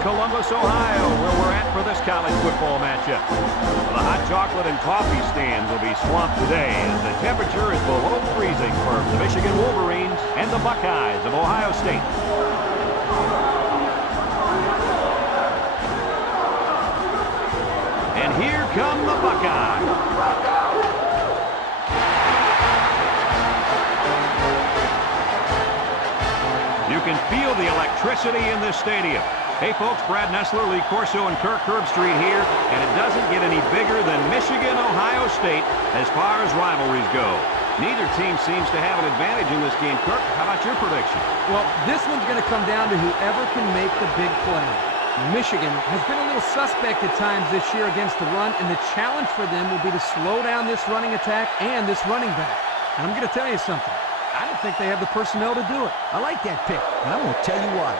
Columbus, Ohio, where we're at for this college football matchup. The hot chocolate and coffee stands will be swamped today as the temperature is below freezing for the Michigan Wolverines and the Buckeyes of Ohio State. And here come the Buckeyes. You can feel the electricity in this stadium. Hey folks, Brad Nessler, Lee Corso, and Kirk Herbstreit here, and it doesn't get any bigger than Michigan, Ohio State as far as rivalries go. Neither team seems to have an advantage in this game. Kirk, how about your prediction? Well, this one's going to come down to whoever can make the big play. Michigan has been a little suspect at times this year against the run, and the challenge for them will be to slow down this running attack and this running back. And I'm going to tell you something. I don't think they have the personnel to do it. I like that pick, and I'm going to tell you why.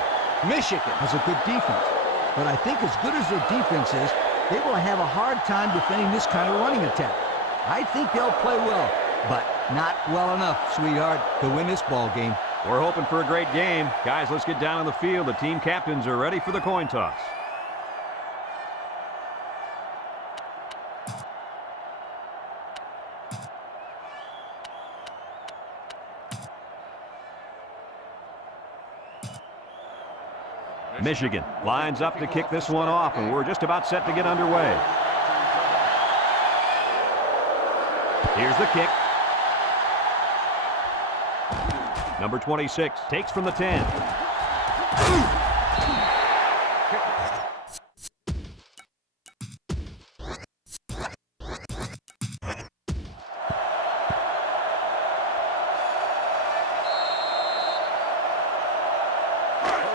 Michigan has a good defense, but I think as good as their defense is, they will have a hard time defending this kind of running attack. I think they'll play well, but not well enough, sweetheart, to win this ball game. We're hoping for a great game. Guys, let's get down on the field. The team captains are ready for the coin toss. Michigan lines up to kick this one off, and we're just about set to get underway. Here's the kick. Number 26 takes from the 10.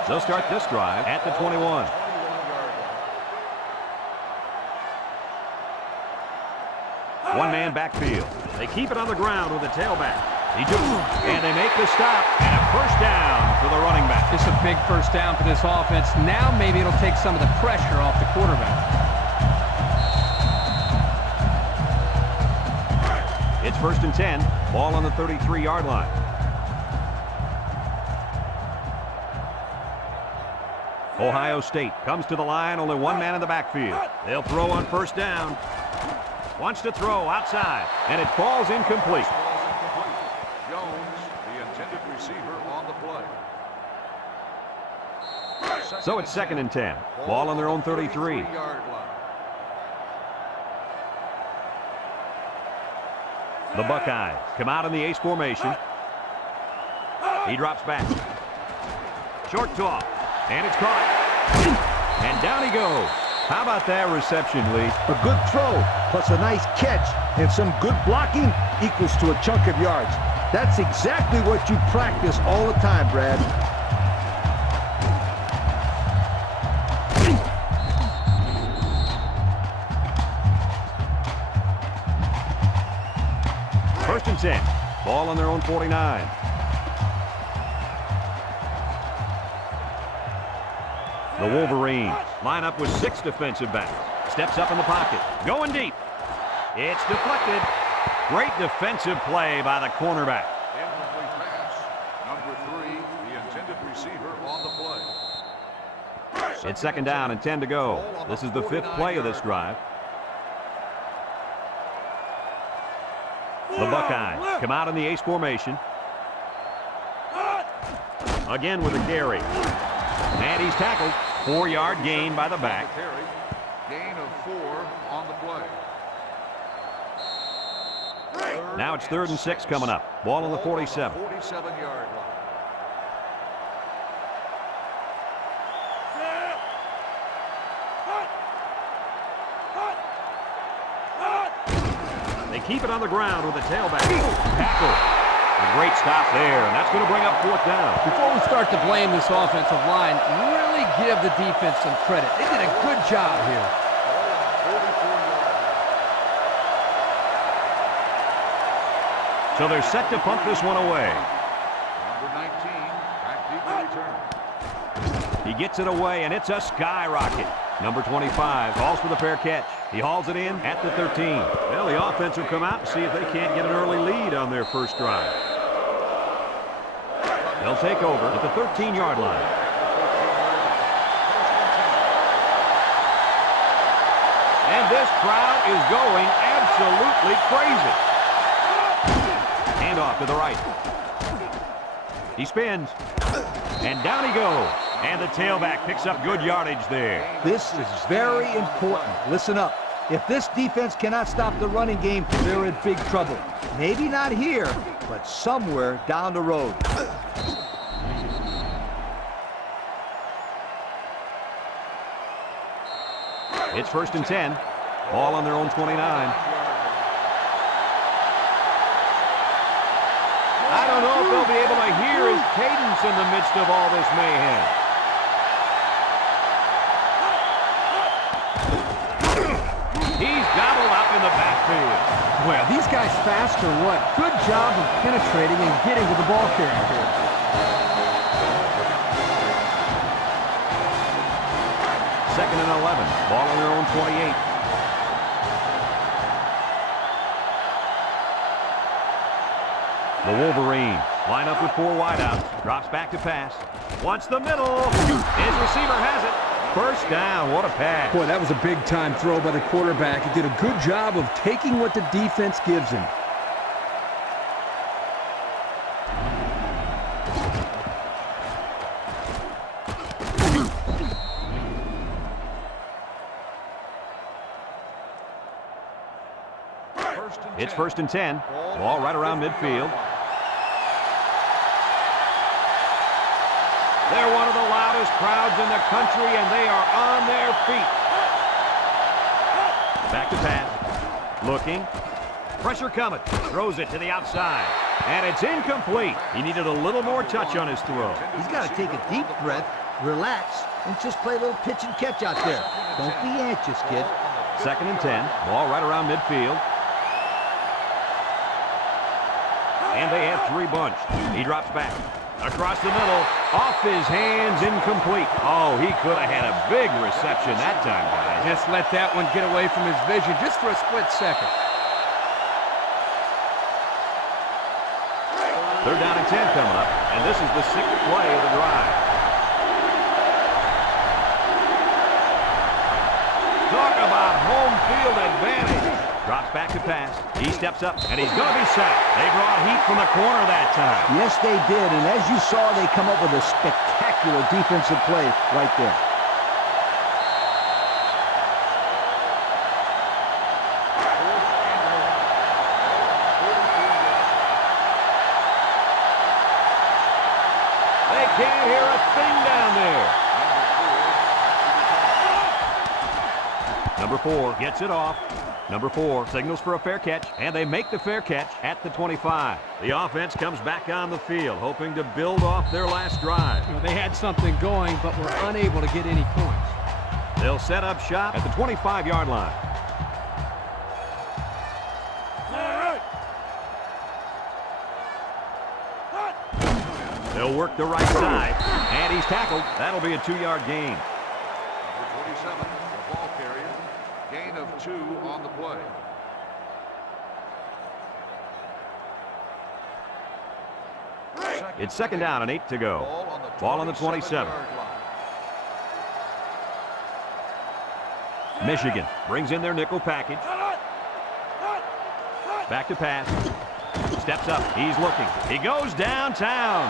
They'll start this drive at the 21. One-man backfield. They keep it on the ground with the tailback. And they make the stop, and a first down for the running back. It's a big first down for this offense. Now maybe it'll take some of the pressure off the quarterback. It's 1st and 10. Ball on the 33-yard line. Ohio State comes to the line, only one man in the backfield. They'll throw on first down. Wants to throw outside, and it falls incomplete. Jones, the intended receiver, on the play. So it's 2nd and 10. Ball on their own 33. The Buckeyes come out in the ace formation. He drops back. Short toss. And it's caught. And down he goes. How about that reception, Lee? A good throw, plus a nice catch, and some good blocking equals to a chunk of yards. That's exactly what you practice all the time, Brad. First and 10. Ball on their own 49. The Wolverines line up with 6 defensive backs. Steps up in the pocket. Going deep. It's deflected. Great defensive play by the cornerback. Incomplete pass. Number 3, the intended receiver, on the play. It's 2nd down and 10 to go. This is the 5th play of this drive. The Buckeyes come out in the ace formation. Again with a carry. And he's tackled. 4-yard gain by the back. Gain of 4 on the play. Now it's 3rd and 6 coming up. Ball on the 47. 47-yard line. They keep it on the ground with a tailback. Tackle. A great stop there, and that's going to bring up 4th down. Before we start to blame this offensive line, really give the defense some credit. They did a good job here. So they're set to punt this one away. Number 19, back deep return. He gets it away, and it's a skyrocket. Number 25 calls for the fair catch. He hauls it in at the 13. Well, the offense will come out and see if they can't get an early lead on their first drive. They'll take over at the 13-yard line. And this crowd is going absolutely crazy. Hand off to the right. He spins. And down he goes. And the tailback picks up good yardage there. This is very important. Listen up. If this defense cannot stop the running game, they're in big trouble. Maybe not here, but somewhere down the road. It's 1st and 10. Ball on their own 29. I don't know if they'll be able to hear his cadence in the midst of all this mayhem. He's gobbled up in the backfield. Well, these guys fast or what? Good job of penetrating and getting to the ball carrier here. Second and 11. Ball on their own 28. The Wolverines line up with 4 wideouts. Drops back to pass. Wants the middle. His receiver has it. First down. What a pass. Boy, that was a big-time throw by the quarterback. He did a good job of taking what the defense gives him. It's 1st and 10. Ball right around midfield. They're one of the loudest crowds in the country, and they are on their feet. Back to pass. Looking. Pressure coming. Throws it to the outside. And it's incomplete. He needed a little more touch on his throw. He's got to take a deep breath, relax, and just play a little pitch and catch out there. Don't be anxious, kid. 2nd and 10. Ball right around midfield. And they have 3 bunched. He drops back. Across the middle. Off his hands. Incomplete. Oh, he could have had a big reception that time, guys. Just let that one get away from his vision just for a split second. 3rd down and 10 coming up. And this is the 6th play of the drive. Talk about home field advantage. Drops back to pass. He steps up, and he's going to be sacked. They brought heat from the corner that time. Yes, they did, and as you saw, they come up with a spectacular defensive play right there. They can't hear a thing down there. Number 4 gets it off. Number 4 signals for a fair catch, and they make the fair catch at the 25. The offense comes back on the field, hoping to build off their last drive. Well, they had something going, but were unable to get any points. They'll set up shop at the 25-yard line. They'll work the right side, and he's tackled. That'll be a 2-yard gain. Number 27, the ball carrier. Gain of 2 on the play. It's 2nd down and 8 to go. Ball on the 27. Michigan brings in their nickel package. Back to pass. Steps up. He's looking. He goes downtown.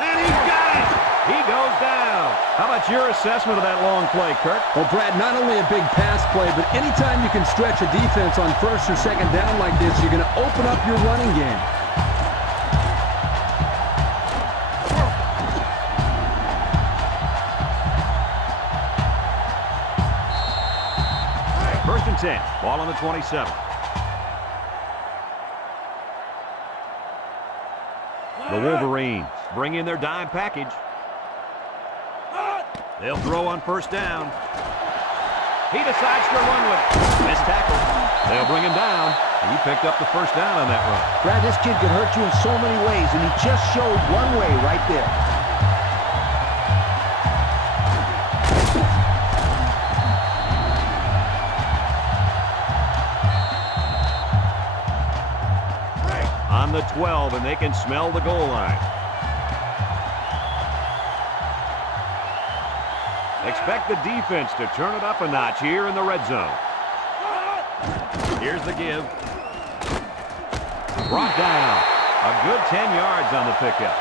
And he's got it. He goes down. How about your assessment of that long play, Kirk? Well, Brad, not only a big pass play, but anytime you can stretch a defense on 1st or 2nd down like this, you're going to open up your running game. First and 10. Ball on the 27. The Wolverines bring in their dime package. They'll throw on 1st down. He decides to run with it. Missed tackle. They'll bring him down. He picked up the 1st down on that run. Brad, this kid could hurt you in so many ways, and he just showed one way right there. On the 12, and they can smell the goal line. Expect the defense to turn it up a notch here in the red zone. Here's the give. Brought down. A good 10 yards on the pickup.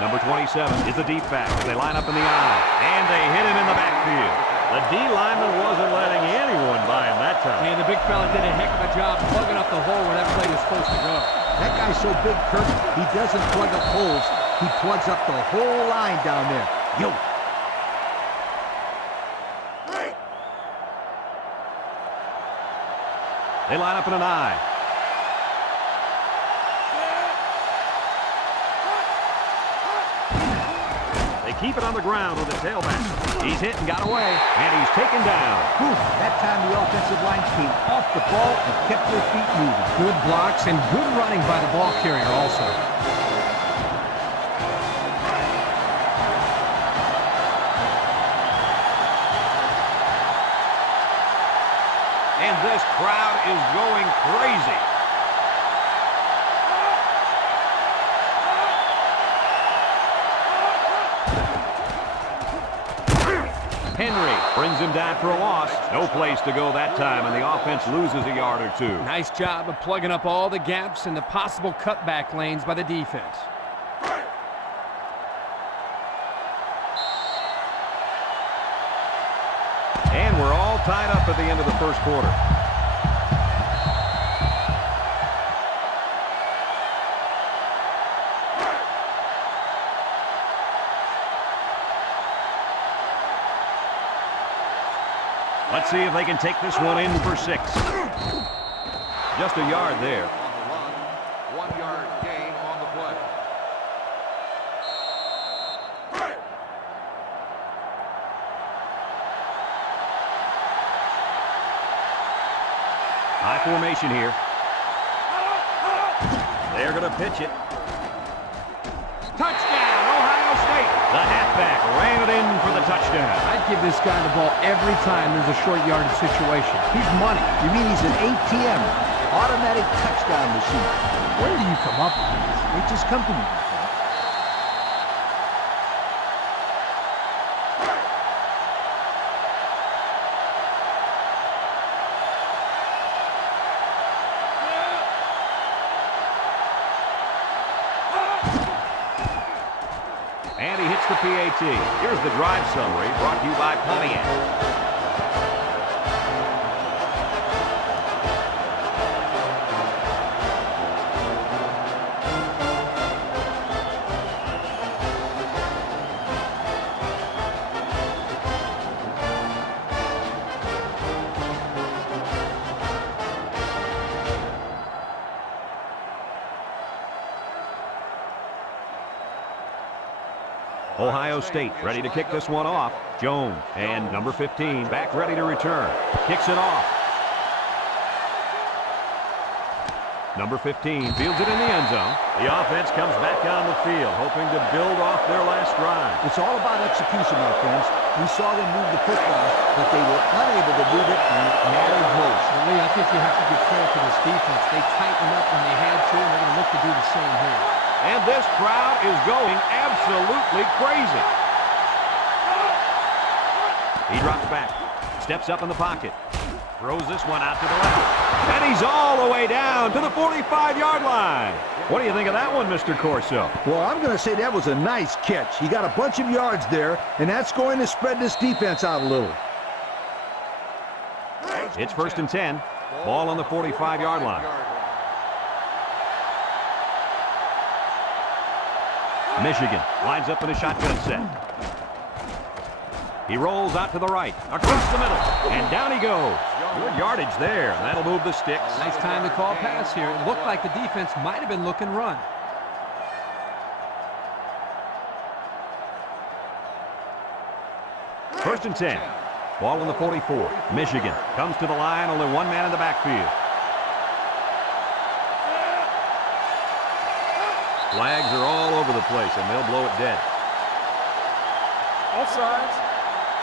Number 27 is the deep back as they line up in the eye. And they hit him in the backfield. The D lineman wasn't letting anyone by him that time. And the big fella did a heck of a job plugging up the hole where that play was supposed to go. That guy's so big, Kirk, he doesn't plug up holes. He plugs up the whole line down there. Yo. They line up in an eye. They keep it on the ground with the tailback. He's hit and got away, and he's taken down. Whew, that time the offensive line came off the ball and kept their feet moving. Good blocks and good running by the ball carrier also. And this crowd is going crazy. Henry brings him down for a loss. No place to go that time, and the offense loses a yard or two. Nice job of plugging up all the gaps and the possible cutback lanes by the defense. And we're all tied up at the end of the first quarter. Let's see if they can take this one in for 6. Just a yard there. On the run, 1 yard gain on the play. High formation here. They're going to pitch it. Touchdown, Ohio State. The halfback ran it in for the touchdown. I'd give this guy the ball every time there's a short yardage situation. He's money. You mean he's an ATM, automatic touchdown machine? Where do you come up with this? They just come to me. And he hits the PAT. Here's the drive summary brought to you by Pontiac. Ohio State ready to kick this one off. Jones and number 15 back ready to return. Kicks it off. Number 15 fields it in the end zone. The offense comes back on the field, hoping to build off their last drive. It's all about execution, my friends. We saw them move the football, but they were unable to move it and it mattered most. Well, Lee, I think you have to give credit to this defense. They tightened up when they had to, and they're going to look to do the same here. And this crowd is going absolutely crazy. He drops back, steps up in the pocket, throws this one out to the left, and he's all the way down to the 45-yard line. What do you think of that one, Mr. Corso? Well, I'm going to say that was a nice catch. He got a bunch of yards there, and that's going to spread this defense out a little. It's 1st and 10. Ball on the 45-yard line. Michigan lines up in a shotgun set. He rolls out to the right, across the middle, and down he goes. Good yardage there. That'll move the sticks. Nice time to call pass here. It looked like the defense might have been looking run. First and 10. Ball on the 44. Michigan comes to the line, only one man in the backfield. Flags are all over the place, and they'll blow it dead. Offsides.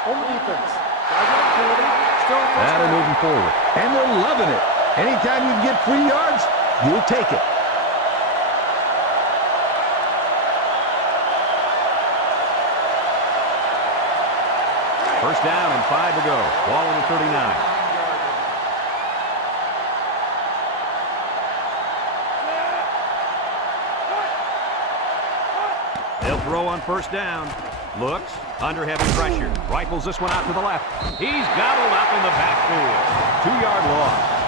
On the defense. 5-yard penalty. That'll move them forward. And they're loving it. Anytime you can get 3 yards, you'll take it. First down and 5 to go. Ball on the 39. They'll throw on first down. Looks, under heavy pressure. Rifles this one out to the left. He's gobbled up in the backfield. 2-yard loss.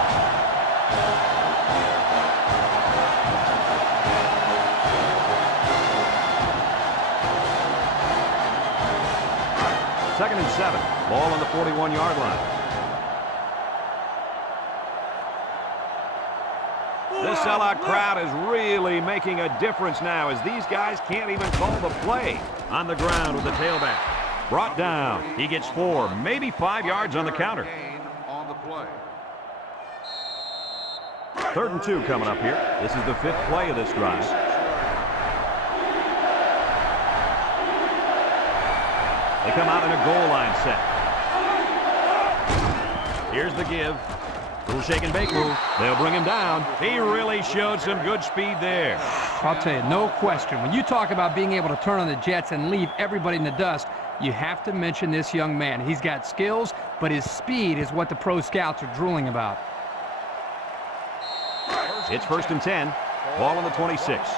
Second and 7. Ball on the 41-yard line. This sellout crowd is really making a difference now as these guys can't even call the play. On the ground with the tailback. Brought down. He gets 4, maybe 5 yards on the counter. Third and 2 coming up here. This is the 5th play of this drive. They come out in a goal line set. Here's the give. Little shake and bake move. They'll bring him down. He really showed some good speed there. I'll tell you, no question. When you talk about being able to turn on the jets and leave everybody in the dust, you have to mention this young man. He's got skills, but his speed is what the pro scouts are drooling about. It's first and 10. Ball on the 26.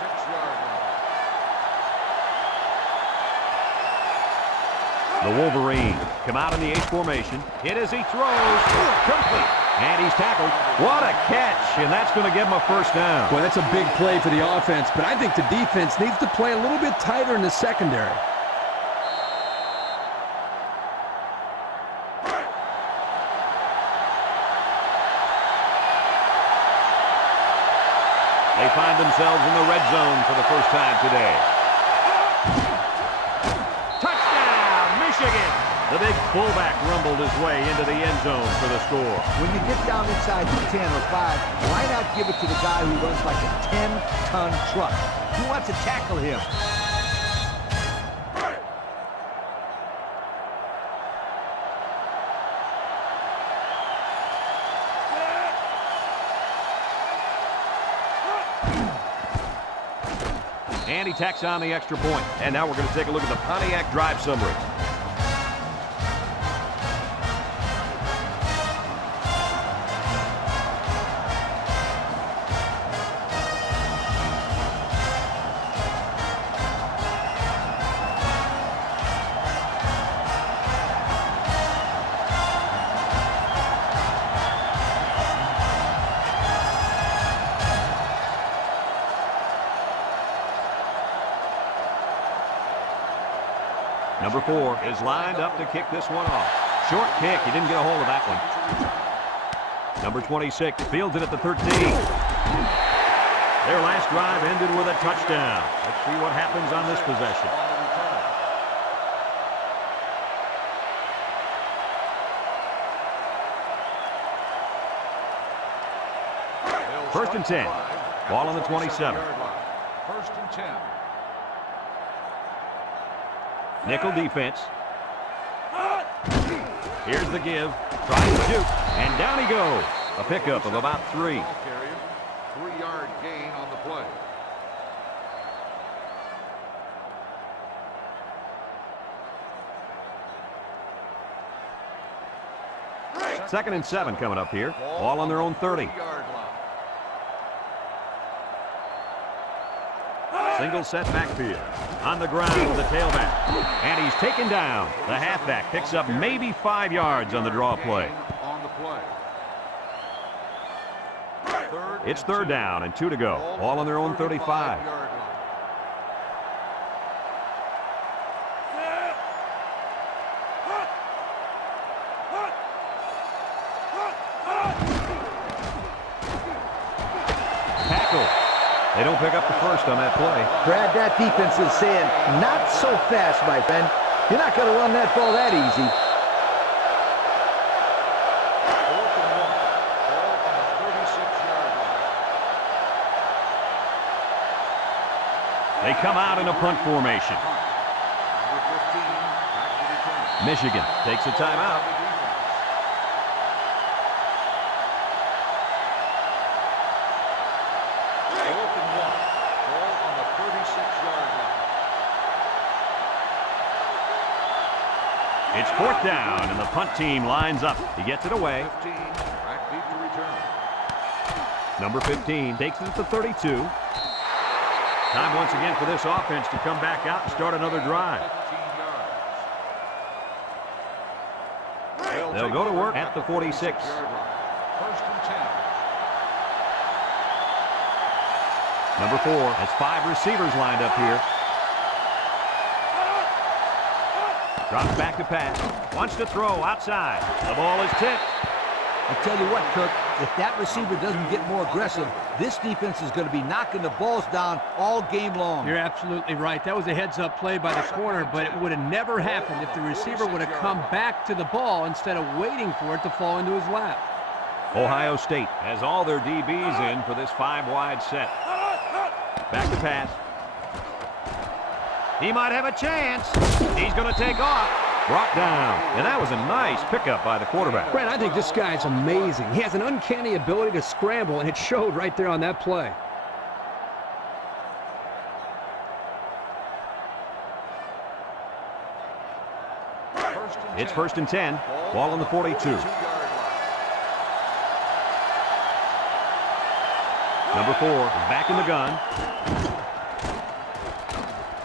The Wolverines come out in the H formation. Hit as he throws. Complete. And he's tackled. What a catch. And that's going to give him a first down. Well, that's a big play for the offense, but I think the defense needs to play a little bit tighter in the secondary. They find themselves in the red zone for the first time today. Touchdown, Michigan! The big fullback rumbled his way into the end zone for the score. When you get down inside the 10 or 5, why not give it to the guy who runs like a 10-ton truck? Who wants to tackle him? And he tacks on the extra point. And now we're going to take a look at the Pontiac drive summary. Number 4 is lined up to kick this one off. Short kick. He didn't get a hold of that one. Number 26 fields it at the 13. Their last drive ended with a touchdown. Let's see what happens on this possession. First and 10. Ball on the 27. First and 10. Nickel defense. Here's the give. Tries to shoot. And down he goes. A pickup of about 3. 3-yard gain on the play. Second and 7 coming up here. Ball on their own 30. Single set backfield. On the ground with the tailback. And he's taken down. The halfback picks up maybe 5 yards on the draw play. It's third down and 2 to go. Ball on their own 35. Tackle. They don't pick up the first on that play. Brad, that defense is saying, not so fast, my friend. You're not going to run that ball that easy. They come out in a punt formation. Michigan takes a timeout. It's 4th down, and the punt team lines up. He gets it away. 15, back deep to return. Number 15 takes it at the 32. Time once again for this offense to come back out and start another drive. 15 yards. They'll go to work at the 46. 1st and 10. Number 4 has 5 receivers lined up here. Drops back to pass. Wants to throw outside. The ball is tipped. I tell you what, Kirk, if that receiver doesn't get more aggressive, this defense is going to be knocking the balls down all game long. You're absolutely right. That was a heads-up play by the corner, but it would have never happened if the receiver would have come back to the ball instead of waiting for it to fall into his lap. Ohio State has all their DBs in for this 5-wide set. Back to pass. He might have a chance. He's going to take off. Brought down. And that was a nice pickup by the quarterback. Brad, I think this guy's amazing. He has an uncanny ability to scramble, and it showed right there on that play. It's 1st and 10. Ball on the 42. Number 4 is back in the gun.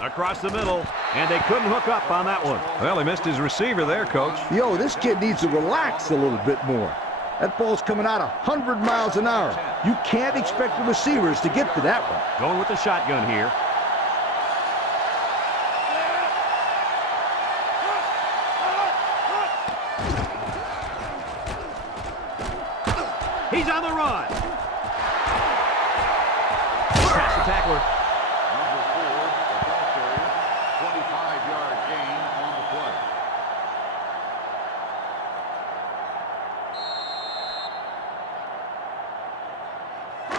Across the middle, and they couldn't hook up on that one. Well, he missed his receiver there, Coach. Yo, this kid needs to relax a little bit more. That ball's coming out 100 miles an hour. You can't expect the receivers to get to that one. Going with the shotgun here. He's on the run. Past the tackler. Number 4, the ball carrier, 25-yard gain on the play.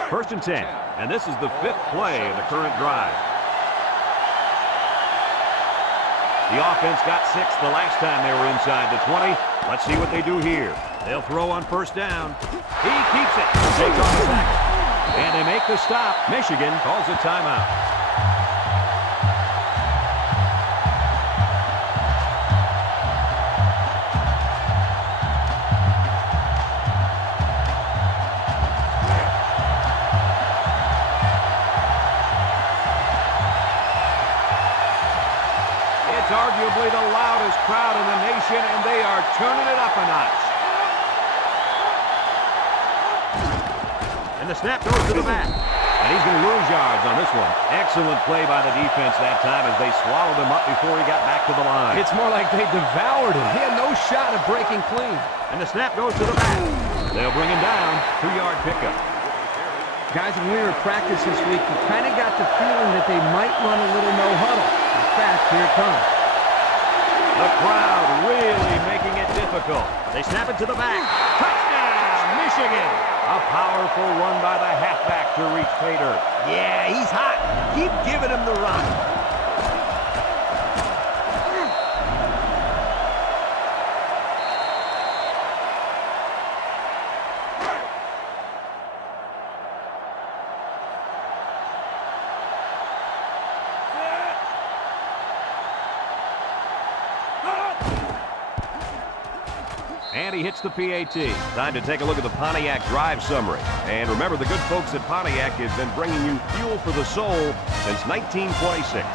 First and 10, and this is the 5th play of the current drive. The offense got 6 the last time they were inside the 20. Let's see what they do here. They'll throw on 1st down. He keeps it. Takes off the sack. And they make the stop. Michigan calls a timeout. It's arguably the loudest crowd in the nation, and they are turning it up a notch. And the snap goes to the back. And he's going to lose yards on this one. Excellent play by the defense that time as they swallowed him up before he got back to the line. It's more like they devoured him. He had no shot of breaking clean. And the snap goes to the back. They'll bring him down. 2-yard pickup. Guys, when we were at practice this week, we kind of got the feeling that they might run a little no huddle. In fact, here it comes. The crowd really making it difficult. They snap it to the back. Touchdown, Michigan! A powerful run by the halfback to reach pay dirt. Yeah, he's hot. Keep giving him the run. And he hits the PAT. Time to take a look at the Pontiac drive summary. And remember, the good folks at Pontiac have been bringing you fuel for the soul since 1926.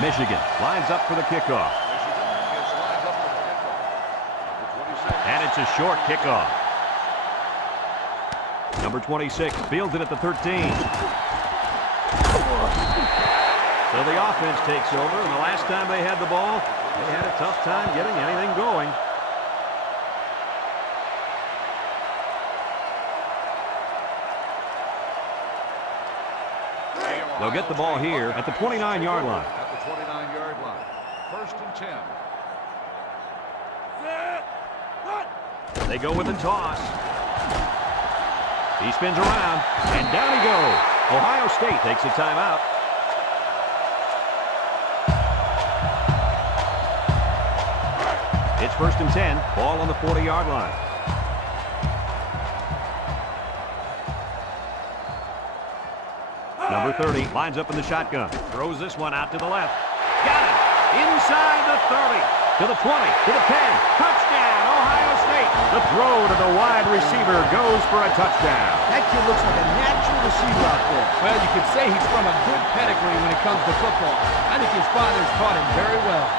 Michigan lines up for the kickoff. And it's a short kickoff. Number 26 fields it at the 13. So the offense takes over, and the last time they had the ball, they had a tough time getting anything going. They'll get the ball here at the 29-yard line. At the 29-yard line. 1st and 10. They go with a toss. He spins around, and down he goes. Ohio State takes a timeout. It's 1st and 10. Ball on the 40-yard line. Number 30 lines up in the shotgun. Throws this one out to the left. Got it. Inside the 30. To the 20. To the 10. Touchdown, Ohio State. The throw to the wide receiver goes for a touchdown. That kid looks like a natural receiver out there. Well, you could say he's from a good pedigree when it comes to football. I think his father's taught him very well.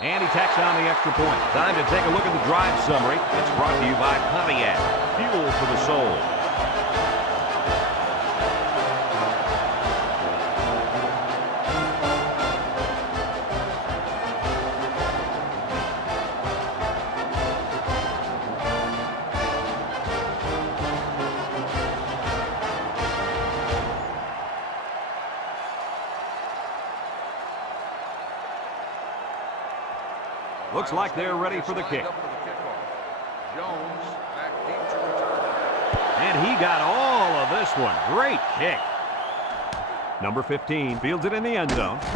And he tacks on the extra point. Time to take a look at the drive summary. It's brought to you by Pontiac. Fuel for the soul. Looks like they're ready for the kick. Jones back deep to return. And he got all of this one. Great kick. Number 15 fields it in the end zone. This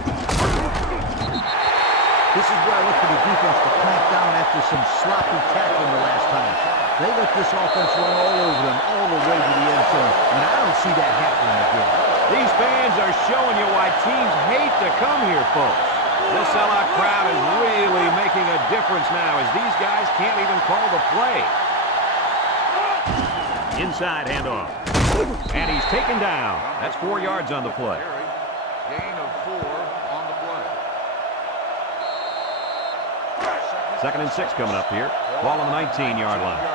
is where I look for the defense to clamp down after some sloppy tackling the last time. They let this offense run all over them, all the way to the end zone, and I don't see that happening again. These fans are showing you why teams hate to come here, folks. This sellout crowd is really making a difference now as these guys can't even call the play. Inside handoff. And he's taken down. That's 4 yards on the play. Gain of 4 on the play. 2nd and 6 coming up here. Ball on the 19-yard line.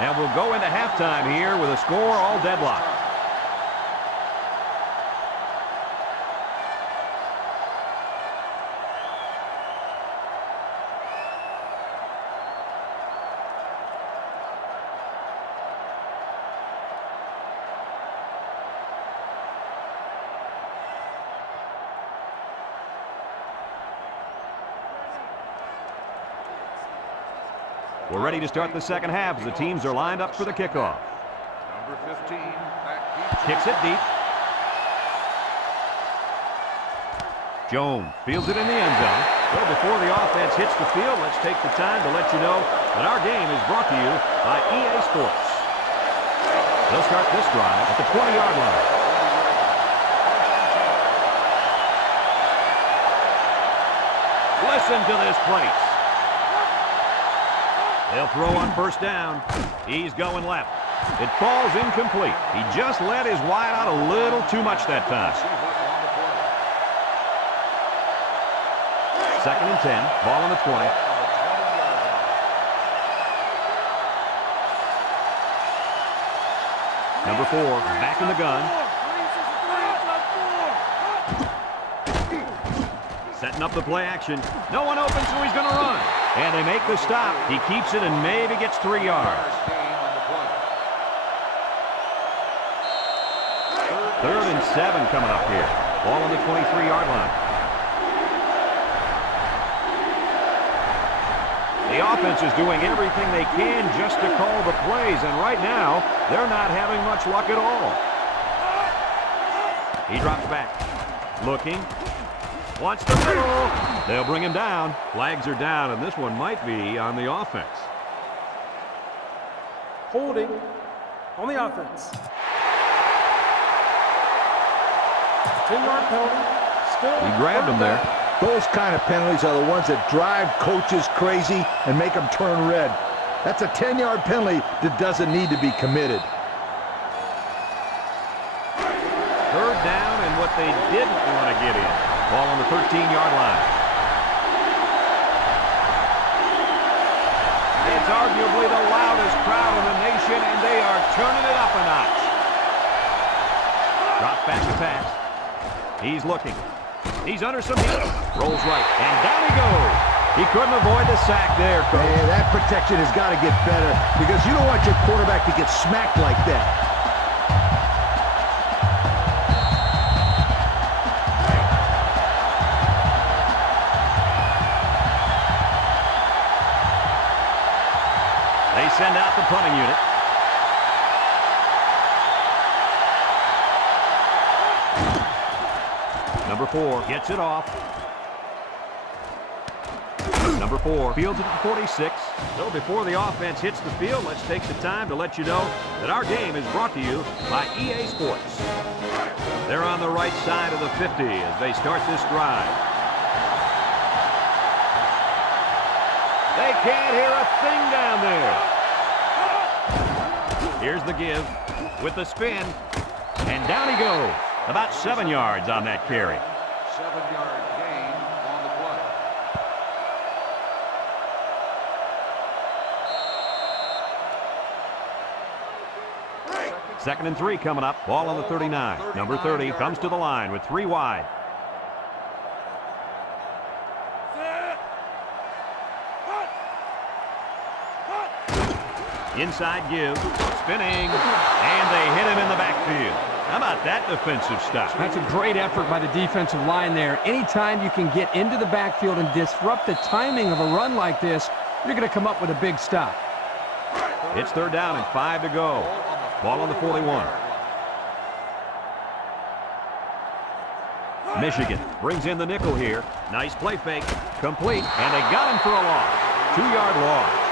And we'll go into halftime here with a score all deadlocked. We're ready to start the second half as the teams are lined up for the kickoff. Number 15 back deep. Kicks it deep. Jones fields it in the end zone. Well, before the offense hits the field, let's take the time to let you know that our game is brought to you by EA Sports. They'll start this drive at the 20-yard line. Listen to this place. They'll throw on 1st down. He's going left. It falls incomplete. He just let his wide out a little too much that time. 2nd and 10. Ball on the 20. Number 4 back in the gun. Setting up the play action. No one open, so he's going to run. And they make the stop. He keeps it and maybe gets 3 yards. 3rd and 7 coming up here. Ball on the 23-yard line. The offense is doing everything they can just to call the plays, and right now, they're not having much luck at all. He drops back. Looking. Wants the middle. They'll bring him down. Flags are down, and this one might be on the offense. Holding on the offense. 10-yard penalty. Still. He grabbed him there. Those kind of penalties are the ones that drive coaches crazy and make them turn red. That's a 10-yard penalty that doesn't need to be committed. 3rd down and what they didn't want to get in. Ball on the 13-yard line. It's arguably the loudest crowd in the nation, and they are turning it up a notch. Drop back to pass. He's looking. He's under some heat. Rolls right, and down he goes. He couldn't avoid the sack there, Coach. Man, that protection has got to get better because you don't want your quarterback to get smacked like that. They send out the punting unit. Number 4 gets it off. Number 4 fields it at the 46. So before the offense hits the field, let's take the time to let you know that our game is brought to you by EA Sports. They're on the right side of the 50 as they start this drive. They can't hear a thing down there. Here's the give with the spin, and down he goes. About 7 yards on that carry. 7-yard gain on the play. Second and 3 coming up. Ball on the 39. Number 30 comes to the line with 3 wide. Inside give, spinning, and they hit him in the backfield. How about that defensive stuff? That's a great effort by the defensive line there. Anytime you can get into the backfield and disrupt the timing of a run like this, you're going to come up with a big stop. It's 3rd down and 5 to go. Ball on the 41. Michigan brings in the nickel here. Nice play fake. Complete. And they got him for a loss. 2-yard loss.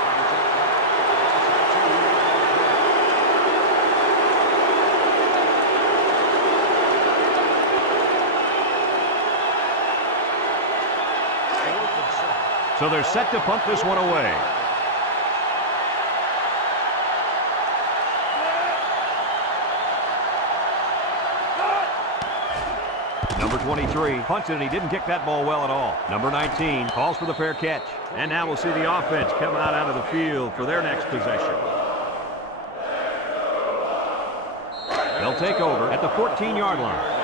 So they're set to punt this one away. Number 23 punted, and he didn't kick that ball well at all. Number 19 calls for the fair catch. And now we'll see the offense come out of the field for their next possession. They'll take over at the 14-yard line.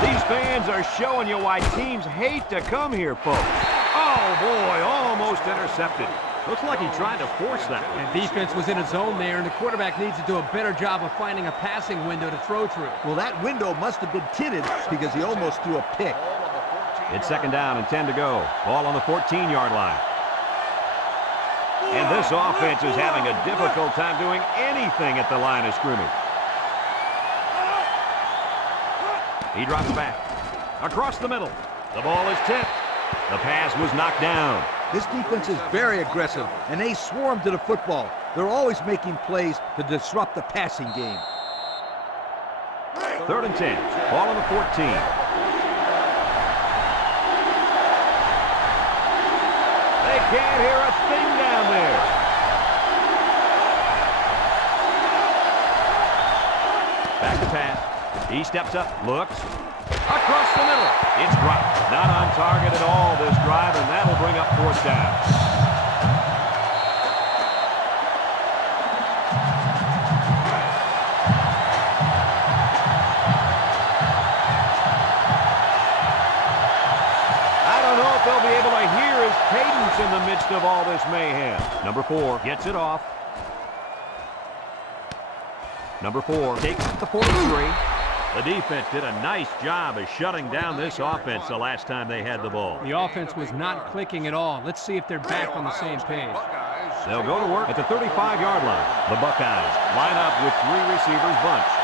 These fans are showing you why teams hate to come here, folks. Oh, boy, almost intercepted. Looks like he tried to force that one. And defense was in a zone there, and the quarterback needs to do a better job of finding a passing window to throw through. Well, that window must have been tinted because he almost threw a pick. It's 2nd down and 10 to go. Ball on the 14-yard line. And this offense is having a difficult time doing anything at the line of scrimmage. He drops back. Across the middle. The ball is tipped. The pass was knocked down. This defense is very aggressive, and they swarm to the football. They're always making plays to disrupt the passing game. 3rd and 10. Ball on the 14. They can't hear a thing down there. Back to pass. He steps up, looks. Across the middle. It's dropped. Not on target at all this drive, and that'll bring up 4th down. I don't know if they'll be able to hear his cadence in the midst of all this mayhem. Number 4 gets it off. Number 4 takes the 43. The defense did a nice job of shutting down this offense the last time they had the ball. The offense was not clicking at all. Let's see if they're back on the same page. They'll go to work at the 35-yard line. The Buckeyes line up with 3 receivers bunched.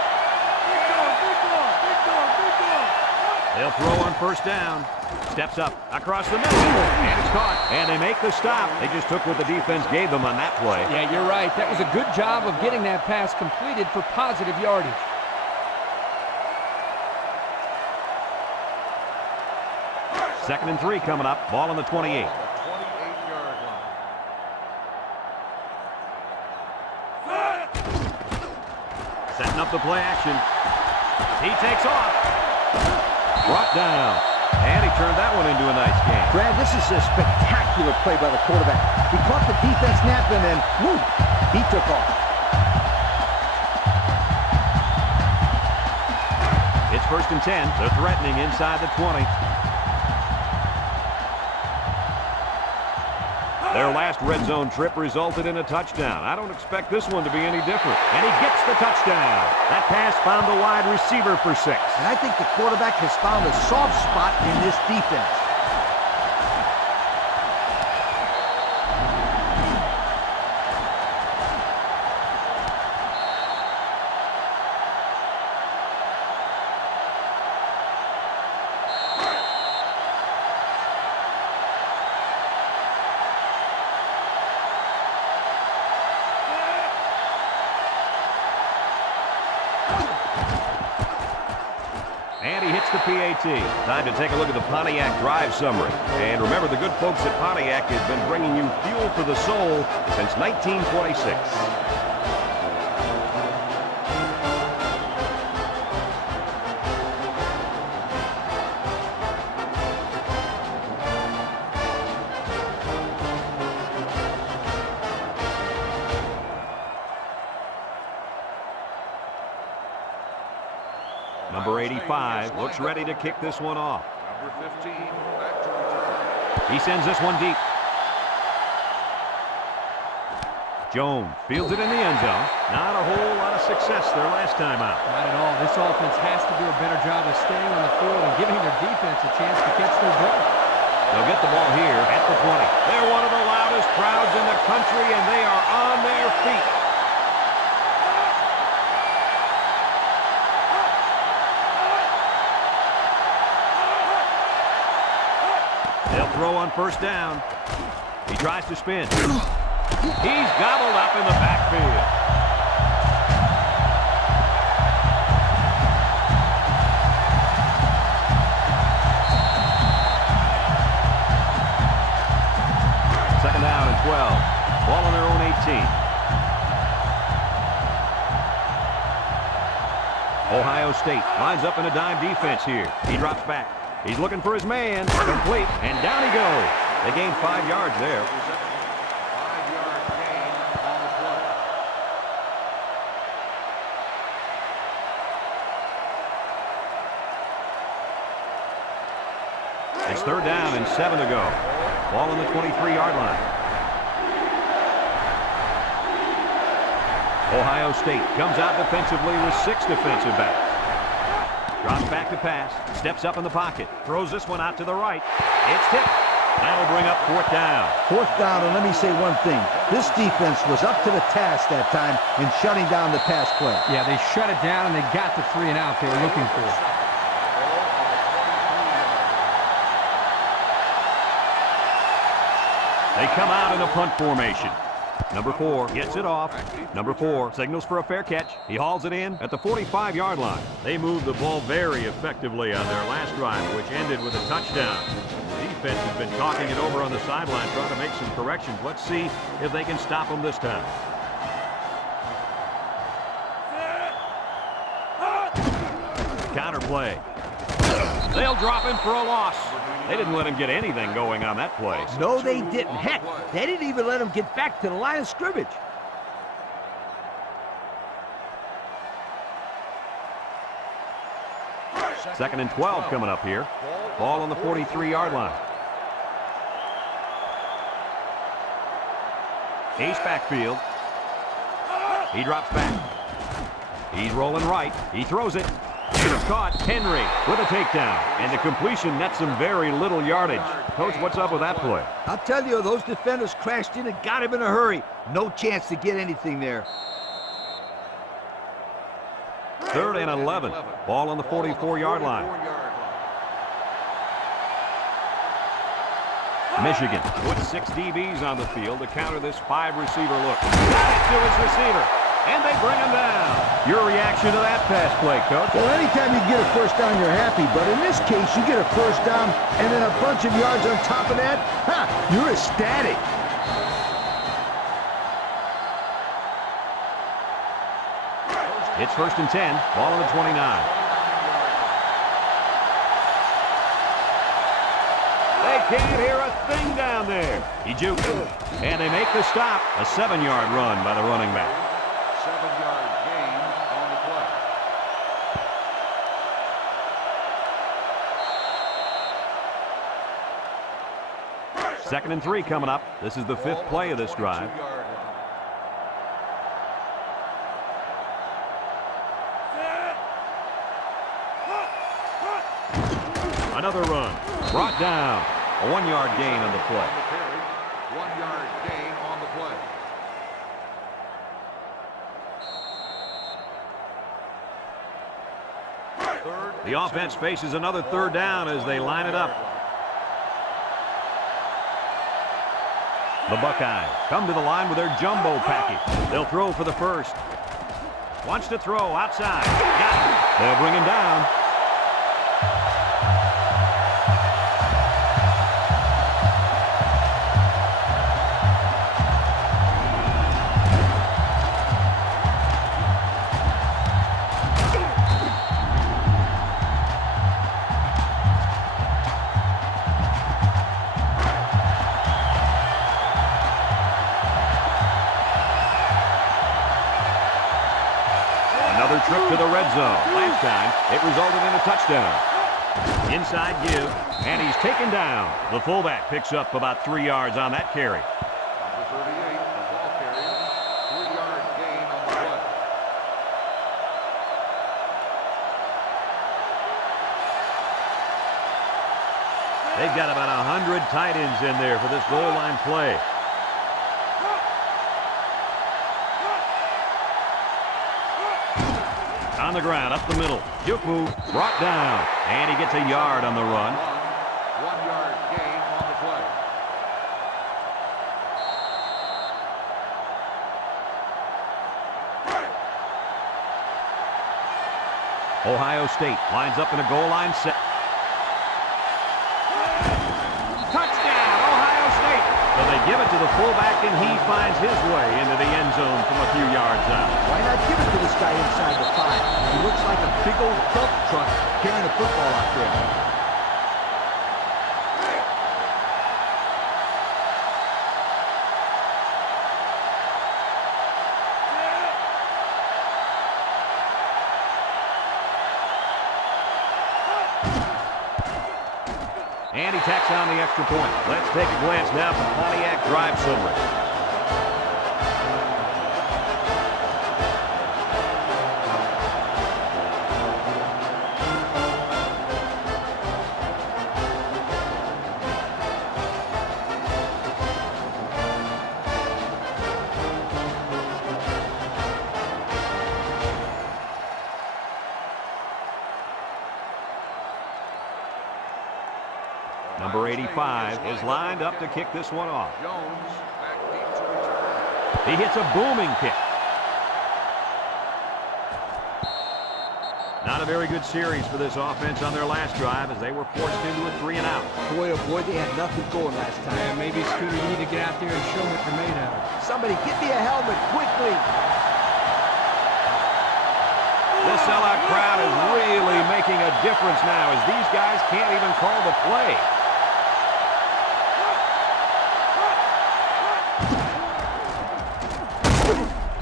They'll throw on 1st down. Steps up across the middle, and it's caught. And they make the stop. They just took what the defense gave them on that play. Yeah, you're right. That was a good job of getting that pass completed for positive yardage. 2nd and 3 coming up. Ball on the 28. 28-yard line. Setting up the play action. He takes off. Brought down. And he turned that one into a nice game. Brad, this is a spectacular play by the quarterback. He caught the defense napping, and whoo, he took off. first and 10. They're threatening inside the 20. Their last red zone trip resulted in a touchdown. I don't expect this one to be any different. And he gets the touchdown. That pass found the wide receiver for 6. And I think the quarterback has found a soft spot in this defense. And he hits the PAT. Time to take a look at the Pontiac drive summary. And remember, the good folks at Pontiac have been bringing you fuel for the soul since 1926. Number 85 looks ready to kick this one off. Number 15, back to return. He sends this one deep. Jones fields it in the end zone. Not a whole lot of success there last time out. Not at all. This offense has to do a better job of staying on the field and giving their defense a chance to catch their ball. They'll get the ball here at the 20. They're one of the loudest crowds in the country, and they are on their feet. They'll throw on first down. He tries to spin. He's gobbled up in the backfield. Second down and 12. Ball on their own 18. Ohio State lines up in a dime defense here. He drops back. He's looking for his man. Complete. And down he goes. They gained 5 yards there. 5-yard gain on the play. It's third down and 7 to go. Ball on the 23-yard line. Ohio State comes out defensively with 6 defensive backs. Drops back to pass. Steps up in the pocket. Throws this one out to the right. It's tipped. That'll bring up fourth down. Fourth down, and let me say one thing. This defense was up to the task that time in shutting down the pass play. Yeah, they shut it down, and they got the 3 and out they were looking for. They come out in a punt formation. Number 4 gets it off. Number 4 signals for a fair catch. He hauls it in at the 45-yard line. They moved the ball very effectively on their last drive, which ended with a touchdown. The defense has been talking it over on the sideline, trying to make some corrections. Let's see if they can stop them this time. Counter play. They'll drop him for a loss. They didn't let him get anything going on that play. No, they didn't. Heck, they didn't even let him get back to the line of scrimmage. Second and 12 coming up here. Ball on the 43-yard line. Ace backfield. He drops back. He's rolling right. He throws it. It's caught. Henry with a takedown. And the completion nets some very little yardage. Coach, what's up with that play? I'll tell you, those defenders crashed in and got him in a hurry. No chance to get anything there. Third and 11. Ball on the 44-yard line. Michigan puts 6 DBs on the field to counter this 5-receiver look. Got it to his receiver. And they bring him down. Your reaction to that pass play, Coach? Well, anytime you get a first down, you're happy. But in this case, you get a first down and then a bunch of yards on top of that. You're ecstatic. It's first and 10. Ball on the 29. They can't hear a thing down there. He juked him. And they make the stop. A 7-yard run by the running back. 7-yard gain on the play. 2nd and 3 coming up. This is the 5th play of this drive. Another run. Brought down. A 1-yard gain on the play. 1-yard gain on the play. The offense faces another 3rd down as they line it up. The Buckeyes come to the line with their jumbo package. They'll throw for the first. Wants to throw outside. Got it. They'll bring him down. Another trip to the red zone. Last time, it resulted in a touchdown. Inside give, and he's taken down. The fullback picks up about 3 yards on that carry. Number 38, the ball carrier. 3-yard gain on the play. They've got about 100 tight ends in there for this goal line play. On the ground, up the middle. Juke move, brought down. And he gets a yard on the run. 1-yard gain on the play. Ohio State lines up in a goal line set. Touchdown, Ohio State. So they give it to the fullback, and he finds his way into the end zone from a few yards out. Why not give it to this guy inside the 5? He looks like a big old dump truck carrying a football out there. And he tacks on the extra point. Let's take a glance now at the Pontiac drive summary. Number 85 is lined up to kick this one off. Jones back deep to return. He hits a booming kick. Not a very good series for this offense on their last drive as they were forced into a 3-and-out. Boy, oh boy, they had nothing going last time. Yeah, maybe, Scooter, you need to get out there and show what they're made of. Somebody get me a helmet quickly. This sellout crowd is really making a difference now as these guys can't even call the play.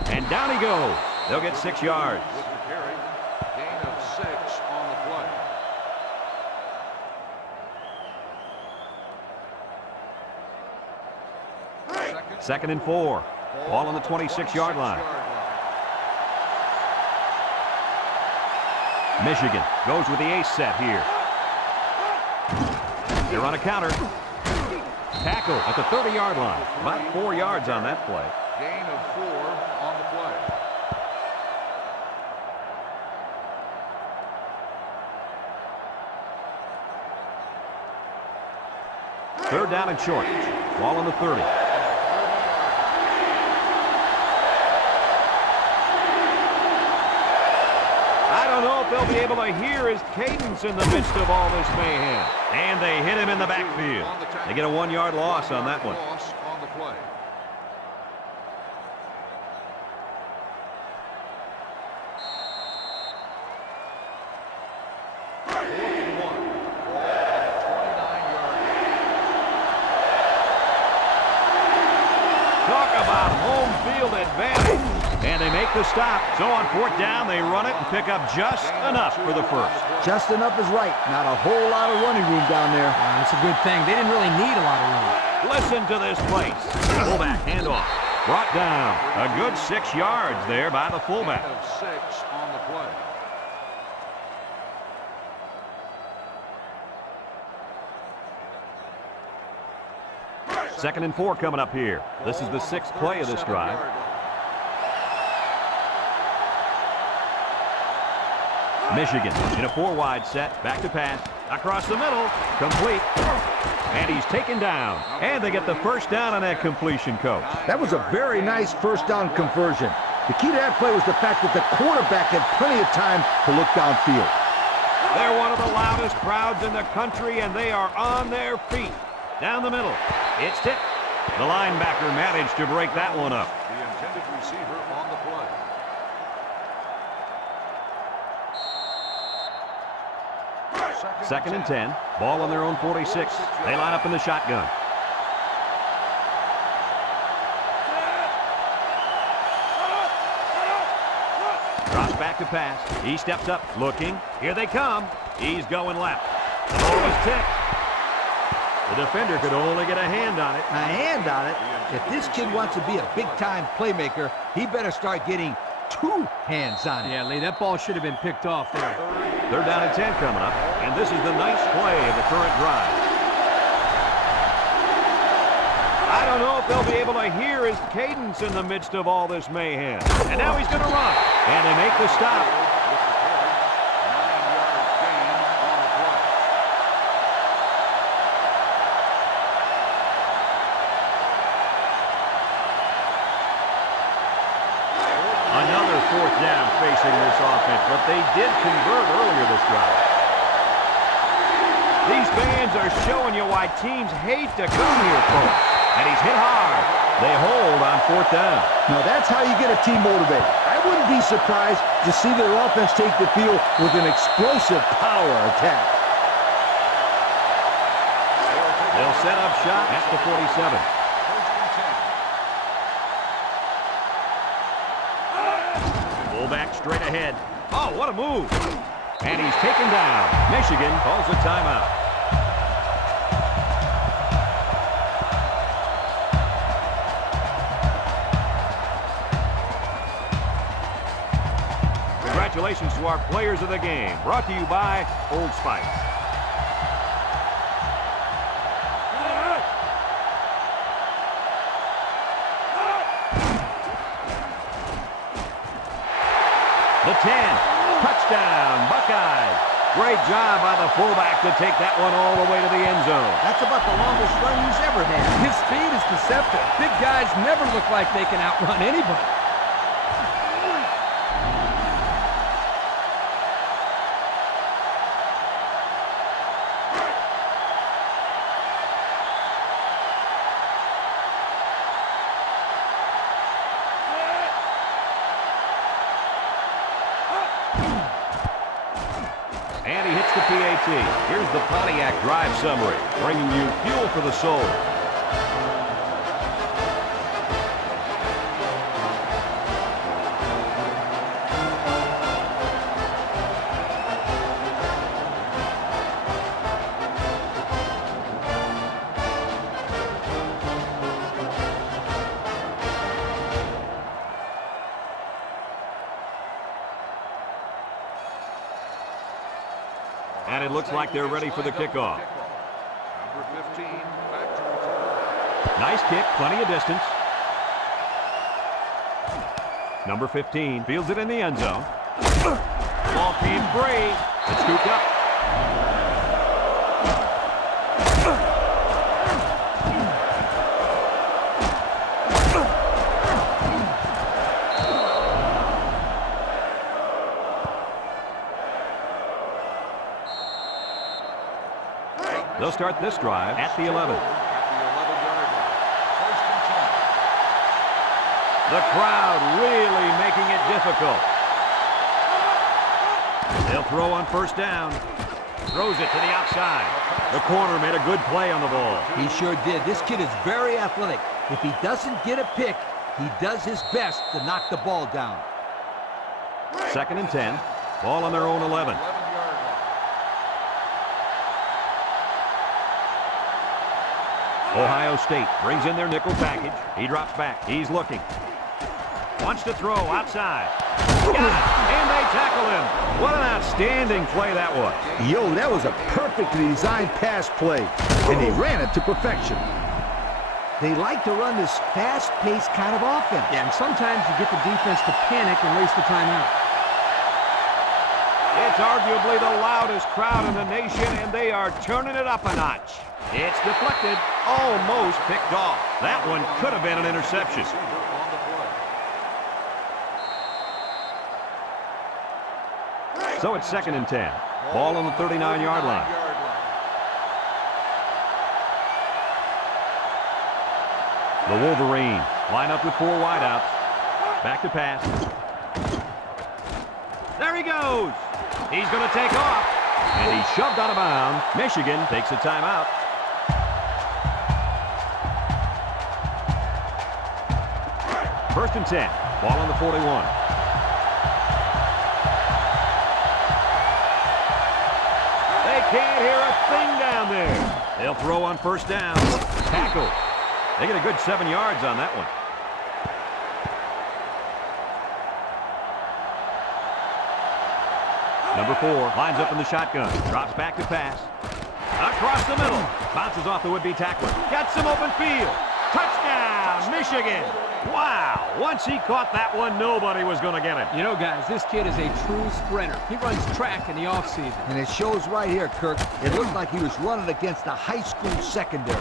And down he goes. They'll get 6 yards. With the carry, gain of 6 on the play. 2nd and 4. Ball on the 26-yard line. Michigan goes with the ace set here. They're on a counter. Tackle at the 30-yard line. About 4 yards on that play. Gain of 4 on the play. Third down and short. Ball on the 30. I don't know if they'll be able to hear his cadence in the midst of all this mayhem. And they hit him in the backfield. They get a 1-yard loss on that one. Loss on the play. Talk about home field advantage. And they make the stop. So on 4th down, they run it and pick up just enough for the first. Just enough is right. Not a whole lot of running room down there. That's a good thing. They didn't really need a lot of room. Listen to this place. Fullback handoff. Brought down. A good 6 yards there by the fullback. 6 on the play. Second and 4 coming up here. This is the 6th play of this drive. Michigan in a 4-wide set. Back to pass. Across the middle. Complete. And he's taken down. And they get the first down on that completion, Coach. That was a very nice first down conversion. The key to that play was the fact that the quarterback had plenty of time to look downfield. They're one of the loudest crowds in the country, and they are on their feet. Down the middle. It's tipped. The linebacker managed to break that one up. The intended receiver on the play. Second and 10. Ball on their own 46. They line up in the shotgun. Drops back to pass. He steps up, looking. Here they come. He's going left. The ball was tipped. The defender could only get a hand on it. A hand on it? If this kid wants to be a big-time playmaker, he better start getting 2 hands on it. Yeah, Lee, that ball should have been picked off there. 3rd down and 10 coming up, and this is the 9th play of the current drive. I don't know if they'll be able to hear his cadence in the midst of all this mayhem. And now he's going to run, and they make the stop. 9-yard gain on the play. Another 4th down facing this offense, but they did convert earlier this drive. These fans are showing you why teams hate to come here, folks. And he's hit hard. They hold on 4th down. Now that's how you get a team motivated. I wouldn't be surprised to see their offense take the field with an explosive power attack. They'll set up shop at the 47. Fullback straight ahead. Oh, what a move. And he's taken down. Michigan calls a timeout. Congratulations to our players of the game. Brought to you by Old Spice. The 10. Touchdown, Buckeyes. Great job by the fullback to take that one all the way to the end zone. That's about the longest run he's ever had. His speed is deceptive. Big guys never look like they can outrun anybody. And he hits the PAT. Here's the Pontiac drive summary, bringing you fuel for the soul. And it looks like they're ready for the kickoff. Number 15, back to return. Nice kick, plenty of distance. Number 15 fields it in the end zone. Ball came free. It's scooped up. They'll start this drive at the 11. The crowd really making it difficult. They'll throw on first down. Throws it to the outside. The corner made a good play on the ball. He sure did. This kid is very athletic. If he doesn't get a pick, He does his best to knock the ball down. 2nd and 10. Ball on their own 11. 11-yard line. Ohio State brings in their nickel package. He drops back. He's looking. Wants to throw outside. Got it. And they tackle him. What an outstanding play that was. Yo, that was a perfectly designed pass play, and they ran it to perfection. They like to run this fast-paced kind of offense. Yeah, and sometimes you get the defense to panic and waste the timeout. It's arguably the loudest crowd in the nation, and they are turning it up a notch. It's deflected, almost picked off. That one could have been an interception. Receiver on the play. So it's 2nd and 10. Ball on the 39-yard line. The Wolverines line up with 4 wideouts. Back to pass. There he goes. He's going to take off. And he's shoved out of bounds. Michigan takes a timeout. First and 10. Ball on the 41. They can't hear a thing down there. They'll throw on 1st down. Tackle. They get a good 7 yards on that one. Number 4 lines up in the shotgun. Drops back to pass. Across the middle. Bounces off the would-be tackler. Got some open field. Touchdown, Michigan. Wow. Once he caught that one, nobody was going to get him. You know, guys, this kid is a true sprinter. He runs track in the offseason. And it shows right here, Kirk. It looked like he was running against a high school secondary.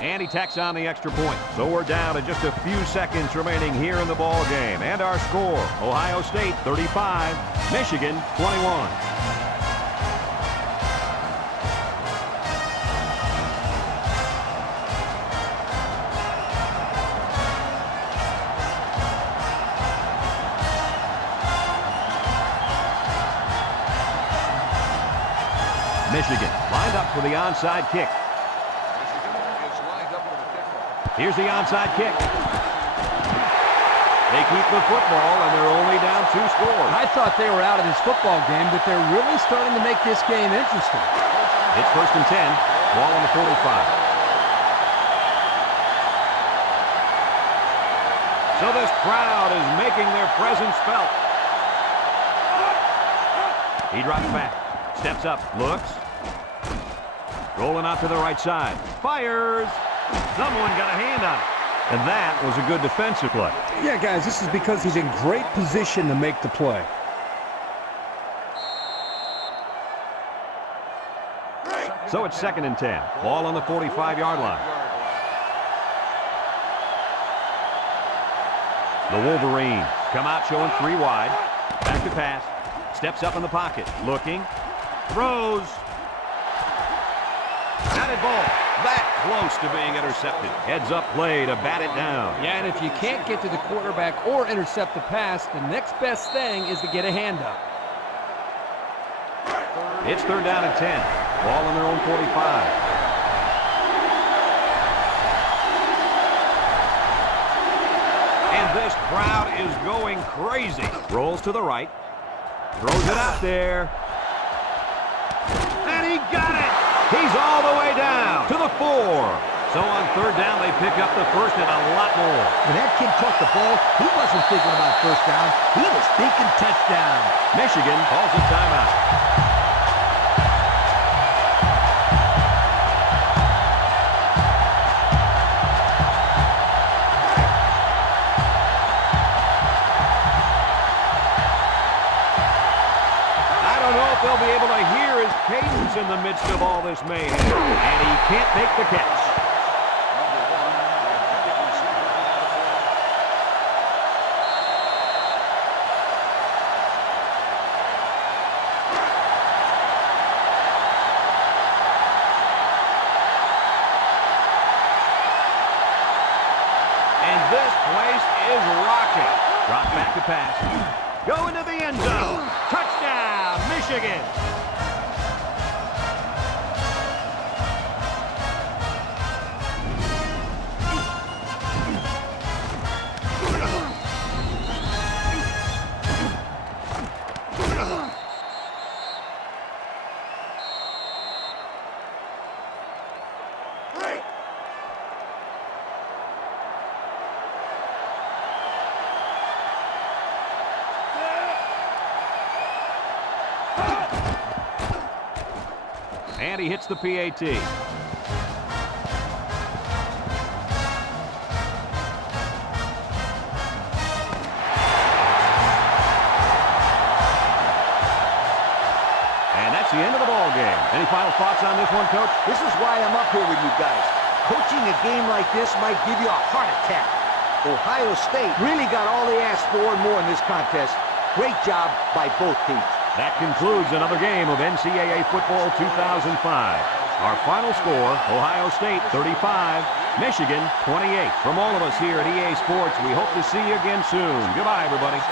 And he tacks on the extra point. So we're down to just a few seconds remaining here in the ball game. And our score, Ohio State 35, Michigan 21. Michigan lined up for the onside kick. Here's the onside kick. They keep the football, and they're only down 2 scores. I thought they were out of this football game, but they're really starting to make this game interesting. It's 1st and 10. Ball on the 45. So this crowd is making their presence felt. He drops back. Steps up. Looks. Rolling out to the right side. Fires. Someone got a hand on it. And that was a good defensive play. Yeah, guys, this is because he's in great position to make the play. So it's 2nd and 10. Ball on the 45-yard line. The Wolverines come out showing 3 wide. Back to pass. Steps up in the pocket. Looking. Throws. Batted ball. That close to being intercepted. Heads up play to bat it down. Yeah, and if you can't get to the quarterback or intercept the pass, the next best thing is to get a hand up. It's 3rd down and 10. Ball on their own 45. And this crowd is going crazy. Rolls to the right. Throws it out there. And he got it. He's all the way down to the 4. So on 3rd down, they pick up the first and a lot more. When that kid caught the ball, he wasn't thinking about 1st down. He was thinking touchdown. Michigan calls a timeout. They'll be able to hear his cadence in the midst of all this mayhem. And he can't make the catch. pass. Going to the end zone. Touchdown, Michigan. And he hits the PAT. And that's the end of the ball game. Any final thoughts on this one, Coach? This is why I'm up here with you guys. Coaching a game like this might give you a heart attack. Ohio State really got all they asked for and more in this contest. Great job by both teams. That concludes another game of NCAA Football 2005. Our final score, Ohio State 35, Michigan 28. From all of us here at EA Sports, we hope to see you again soon. Goodbye, everybody.